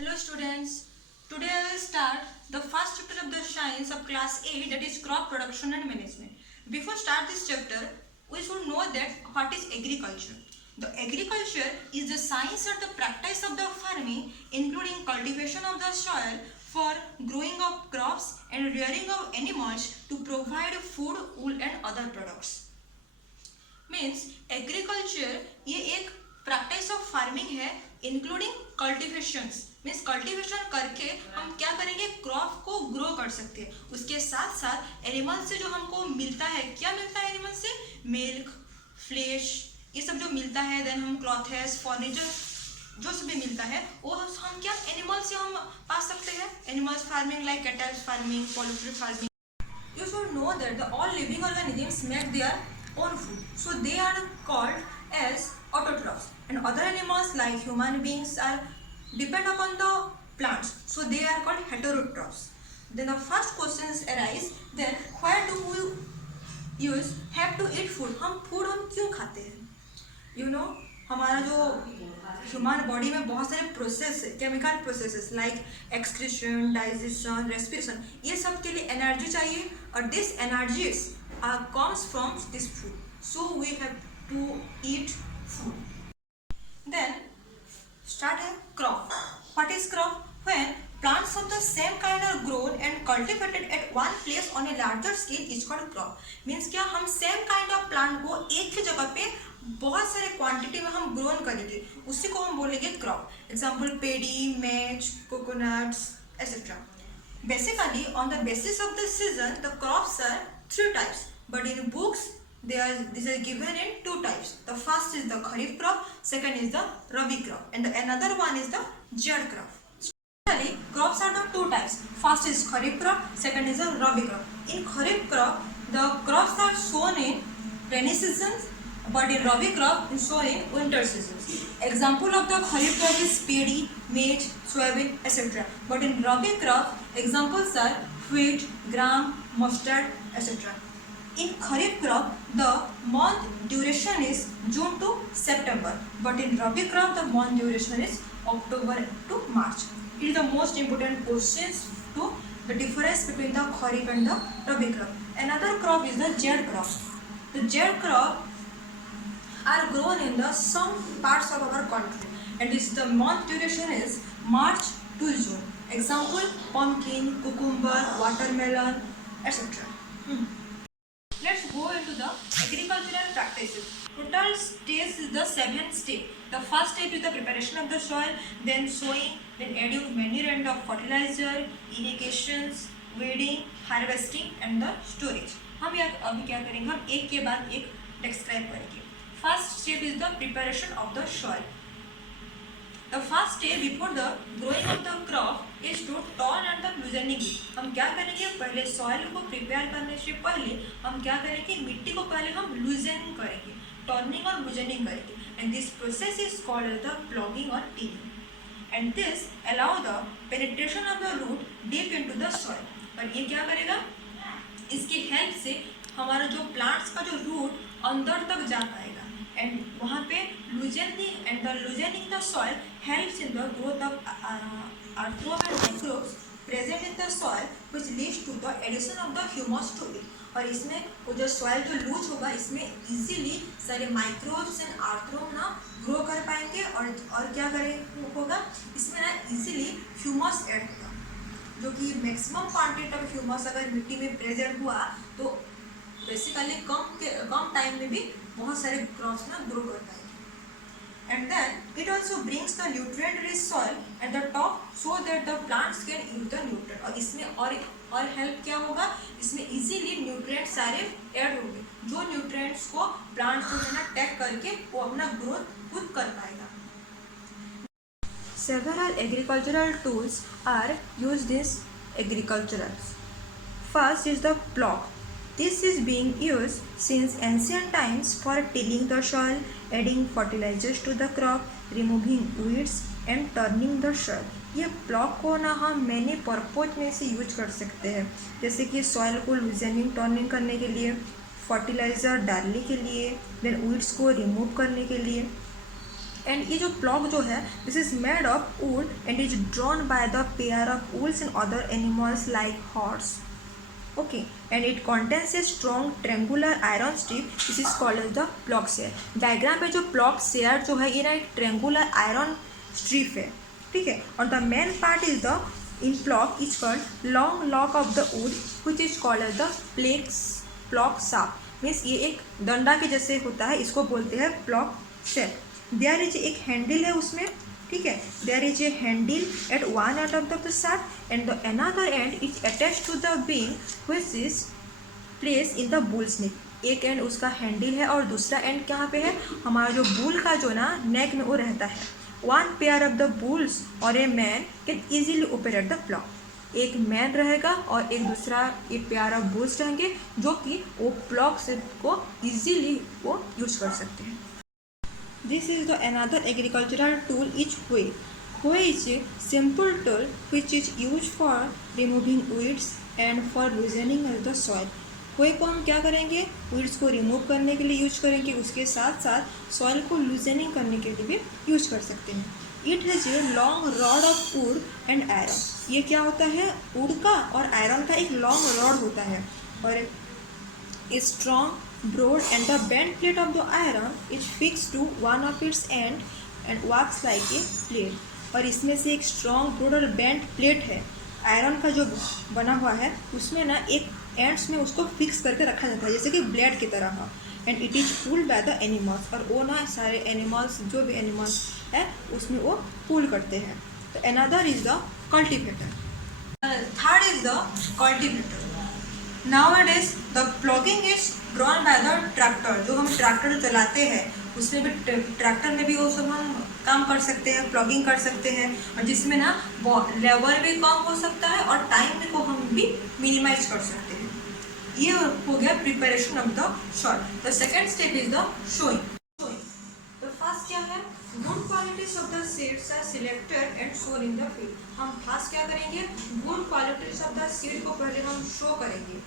Hello students, today I will start the first chapter of the science of class 8, that is crop production and management. Before start this chapter, we should know that what is agriculture. The agriculture is the science or the practice of the farming, including cultivation of the soil for growing of crops and rearing of animals to provide food, wool and other products. Means agriculture ये एक practice of farming है including कल्टीवेशंस। Means cultivation करके हम क्या करेंगे, crop को grow कर सकते हैं। उसके साथ साथ एनिमल से जो हमको मिलता है, क्या मिलता है एनिमल से, मिल्क, फ्लेश, ये सब जो मिलता है। देन हम क्लॉथेस, फर्नीचर, जो सब भी मिलता है वो हम क्या एनिमल से हम पा सकते हैं। Animals farming like cattle farming, poultry farming. You should know that the all living organisms make their own food, so they are called as autotrophs, and other animals like human beings are depend upon the plants, so they are called heterotrophs. Then the first questions arise, then why do we have to eat food? हम क्यों खाते हैं? You know, हमारा जो human body में बहुत सारे process है, chemical processes like excretion, digestion, respiration, ये सब के लिए एनर्जी चाहिए और this energies comes from this food, so we have to eat food. Then start है crop. What is crop? When plants of the same kind are grown and cultivated at one place on a larger scale is called crop. Means क्या, हम same kind of plant को एक ही जगह पे बहुत सारे quantity में हम ग्रोन करेंगे, उसी को हम बोलेंगे crop. Example paddy, maize, coconuts etcetera. Basically on the basis of the season the crops are three types, but in books this is given in two types. The first is the kharif crop, second is the rabi crop, and the another one is the jad crop. Crops are the two types. First is kharif crop, second is the rabi crop. In kharif crop, the crops are sown in rainy seasons, but in rabi crop is sown in winter seasons. Example of the kharif crop is paddy, maize, soybean, etc. But in rabi crop, examples are wheat, gram, mustard, etc. In kharif crop, the month duration is June to September, but in rabi crop, the month duration is October to March. It is the most important questions to the difference between the kharif and the rabi crop. Another crop is the jad crop. The jad crop are grown in the some parts of our country, and this the month duration is March to June. Example: pumpkin, cucumber, watermelon, etc. Let's go into the agricultural practices. Total stage is the 7th stage. The first step is the preparation of the soil, then sowing, then adding manure and the fertilizer, irrigations, weeding, harvesting and the storage. हम अभी क्या करेंगे, हम एक के बाद एक describe करेंगे. First step is the preparation of the soil. The first step before the growing of the crop is to turn and the loosening it. हम क्या करेंगे, पहले सॉइल को प्रिपेयर करने से पहले हम क्या करेंगे, मिट्टी को पहले हम लूजन करेंगे, टर्निंग और लूजनिंग करेंगे, and this process is called as the plugging or tilling, and this allow the penetration of the root deep into the soil. और ये क्या करेगा, इसकी हेल्प से हमारा जो प्लांट्स का जो रूट अंदर तक जा पाएगा, and वहाँ पे loosening and the loosening the soil helps in the growth of arthropods and microbes present in the soil, which leads to the addition of the humus to it. और इसमें वो जो सॉइल जो लूज होगा, इसमें easily सारे microbes and आर्थ्रोम ना grow कर पाएंगे और क्या करें होगा, इसमें ना इजीली ह्यूमस ऐड होगा, जो कि मैक्सिमम क्वांटिटी ऑफ ह्यूमस अगर मिट्टी में प्रेजेंट हुआ तो बेसिकली कम टाइम में भी बहुत सारे क्रॉप्स ना ग्रो कर पाएंगे. And then it also brings the nutrient rich soil at the top so that the plants can use the nutrient. और इसमें और हेल्प क्या होगा, इसमें इजीली न्यूट्रिएंट सारे ऐड होंगे, जो न्यूट्रिएंट्स को प्लांट्स को है ना टेक करके वो अपना ग्रोथ खुद कर पाएगा. Several agricultural tools are used in agriculture. First is the plough. This is being used since ancient times for tilling the soil, adding fertilizers to the crop, removing weeds and turning the soil. ये plough को ना हम many purpose में से use कर सकते हैं, जैसे कि सॉइल को लूजनिंग टर्निंग करने के लिए, फर्टिलाइज़र डालने के लिए, देन वीड्स को रिमूव करने के लिए. एंड ये जो प्लॉग जो है this is made of wool and is drawn by the pair of wools and other animals like horse. Okay, and it contains a strong triangular iron strip. This is called as the block shear. Diagram में जो block shear जो है ये ना एक triangular iron strip है, ठीक है. और the main part is the in block is called long lock of the wood which is called as the block shaft. Means ये एक डंडा के जैसे होता है, इसको बोलते हैं block shear. देयर इज एक हैंडल है उसमें, ठीक है. There is a handle at one end of the shaft and the another end is attach to the beam which is place in the bulls neck. एक end उसका handle है और दूसरा एंड कहाँ पे है, हमारा जो बुल का जो ना नेक में वो रहता है. One pair of the bulls और a man can easily operate the plough. एक मैन रहेगा और एक दूसरा एक पेयर ऑफ बुल्स रहेंगे जो कि वो प्लॉग से को इजीली वो यूज कर सकते हैं. This is the another agricultural tool is hoe. Hoe is a simple tool which is used for removing weeds and for loosening the soil. hoe को हम क्या करेंगे, weeds को रिमूव करने के लिए यूज करेंगे, उसके साथ साथ सॉइल को लूजनिंग करने के लिए भी यूज कर सकते हैं. It has a long rod of would and iron. ये क्या होता है, वुड का और आयरन का एक लॉन्ग रॉड होता है और strong broad and the bent plate of the iron is fixed to one of its end and works like a plate. और इसमें से एक strong broad और bent plate है आयरन का जो बना हुआ है, उसमें ना एक एंड्स में उसको फिक्स करके रखा जाता है जैसे कि ब्लेड की तरह. And it is pulled by the animals. और वो ना सारे एनिमल्स जो भी एनिमल्स है उसमें वो पुल करते हैं. तो another is the cultivator. Third is the cultivator. Nowadays the plogging is drawn by the tractor. जो हम ट्रैक्टर चलाते हैं उसमें भी ट्रैक्टर में भी वो सब हम काम कर सकते हैं, प्लॉगिंग कर सकते हैं, और जिसमें ना लेबर भी कम हो सकता है और टाइम को हम भी मिनिमाइज कर सकते हैं. ये हो गया preparation of the soil. The second step is the sowing. The first क्या है, good qualities of the seeds are selected and sown in the field. हम फर्स्ट क्या करेंगे, good qualities of the seed को पहले हम शो करेंगे.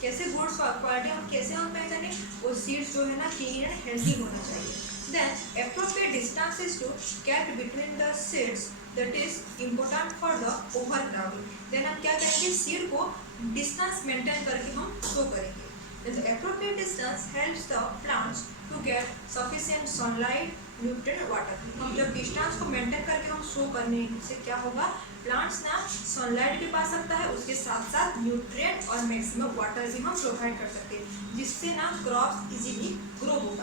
कैसे गुड क्वालिटी हम कैसे हम पहचाने, वो सीड्स जो है ना क्लीन एंड हेल्दी होना चाहिए. Then appropriate distances to kept between the seeds that is important for the overcrowding. Then हम क्या करेंगे, सीड को डिस्टेंस मेंटेन करके हम शो करेंगे. The appropriate distance helps the plants to get sufficient sunlight, nutrient, water. हम जब distance को मेंटेन करके हम शो करने से क्या होगा, प्लांट्स ना सनलाइट भी पा सकता है, उसके साथ साथ न्यूट्रिएंट और मैक्सिमम वाटर भी हम प्रोवाइड कर सकते हैं, जिससे ना क्रॉप इजीली ग्रो होगा.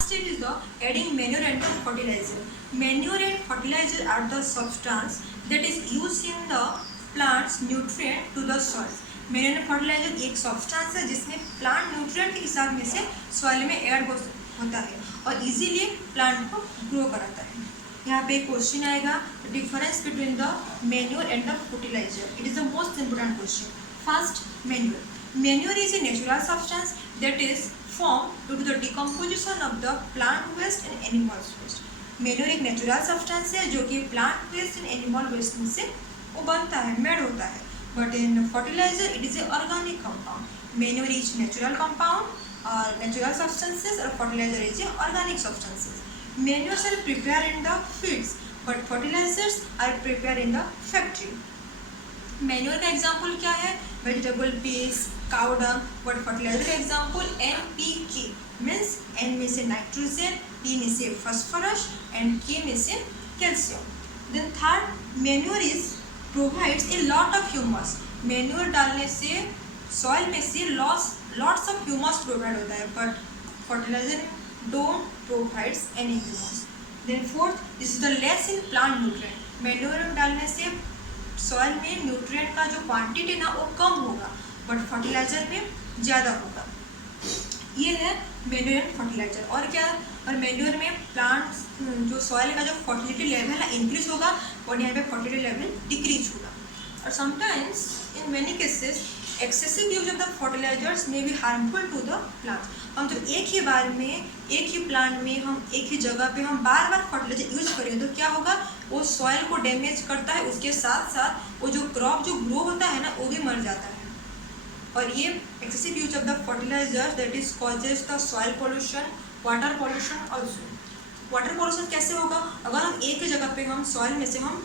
Step is the adding manure and fertilizer. Manure and fertilizer are the substance that is used in the plants nutrient to the soil. Manure and fertiliser एक substance है जिसमें plant nutrient के हिसाब में से soil में add होता है और इजीली प्लांट को ग्रो कराता है. यहाँ पे एक क्वेश्चन आएगा, difference between the manure and the fertiliser. It is the most important question. First, manure. Manure is a natural substance that is form due to the decomposition of the plant waste and animals waste. Manure एक natural substance है जो कि plant waste and animal waste में से वो बनता है, made होता है. But in fertilizer, it is an organic compound. Manure is natural compound or natural substances, or fertilizer is organic substances. Manures are prepared in the fields, but fertilizers are prepared in the factory. Manure का example क्या है? Vegetable paste, cow dung. But fertilizer का example NPK means N में से nitrogen, P में से phosphorus, and K में से calcium. Then third, manure is provides a lot of humus. Manure डालने से सॉइल में से लॉट्स ऑफ ह्यूमस प्रोवाइड होता है, but fertiliser don't provides any humus. Then fourth, this is the less in plant nutrient. Manure डालने से soil में nutrient का जो क्वांटिटी ना वो कम होगा, बट फर्टिलाइजर में ज़्यादा होगा. ये है मैन्योर एंड फर्टिलाइजर. और क्या, और मैन्योर में प्लांट्स जो सॉइल का जो फर्टिलिटी लेवल है इंक्रीज होगा और यहाँ पे फर्टिलिटी लेवल डिक्रीज होगा. और sometimes in many cases excessive use of the fertilisers may be harmful to the plants. हम जब एक ही बार में एक ही प्लांट में हम एक ही जगह पे हम बार बार फर्टिलाइजर यूज करेंगे तो क्या होगा, वो सॉइल को डैमेज करता है, उसके साथ साथ वो जो क्रॉप जो ग्रो होता है ना वो भी मर जाता है. और ये excessive use of the fertilisers that is causes the soil pollution, water pollution also. Water pollution कैसे होगा? अगर हम एक ही जगह पे हम सॉइल में से हम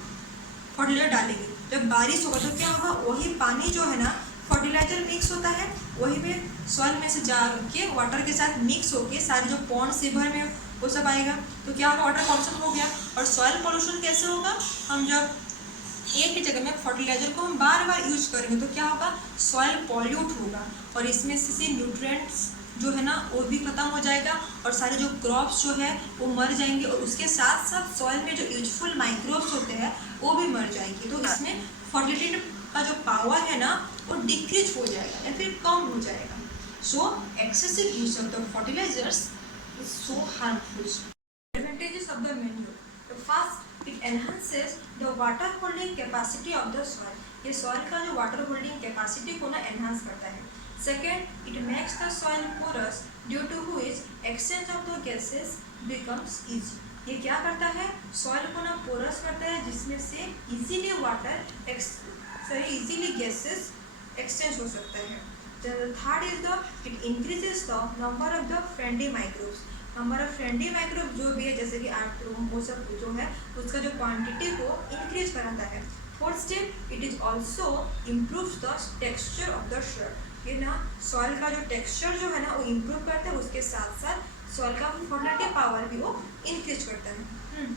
फर्टिलाइजर डालेंगे, जब बारिश होगा तो क्या होगा, वही पानी जो है ना फर्टिलाइजर मिक्स होता है, वही पे सॉइल में से जा के वाटर के साथ मिक्स होके सारे जो पॉन्ड रिवर में वो सब आएगा, तो क्या होगा, वाटर पॉल्यूशन हो गया। और सॉइल पॉल्यूशन कैसे होगा, हम जब एक ही जगह में फर्टिलाइजर को हम बार बार यूज करेंगे तो क्या होगा, सॉइल पॉल्यूट होगा और इसमें से न्यूट्रिएंट्स जो है ना वो भी खत्म हो जाएगा और सारे जो क्रॉप्स जो है वो मर जाएंगे और उसके साथ साथ सॉइल में जो यूजफुल माइक्रोब्स होते हैं वो भी मर जाएंगे। तो इसमें फर्टिलिटी का जो पावर है ना वो डिक्रीज हो जाएगा या फिर कम हो जाएगा। So excessive use of the fertilisers is so harmful. Advantages of the manure. The first, it enhances the water holding capacity of the soil. ये soil का जो water holding capacity को ना enhance करता है। Second, it makes the soil porous due to which exchange of the gases becomes easy. ये क्या करता है, soil को ना porous करता है जिसमें से easily easily gases exchange हो सकता है। The third is it increases the number of the friendly microbes. हमारा फ्रेंडली माइक्रोब जो भी है जैसे कि आर्ट्रोम वो सब जो है उसका जो क्वांटिटी को इंक्रीज कराता है। Fourth step, it is also improves the texture of the soil. ये ना सॉइल का जो टेक्सचर जो है ना वो इम्प्रूव करता है, उसके साथ साथ सॉइल का फर्टिलिटी पावर भी वो इंक्रीज करता है।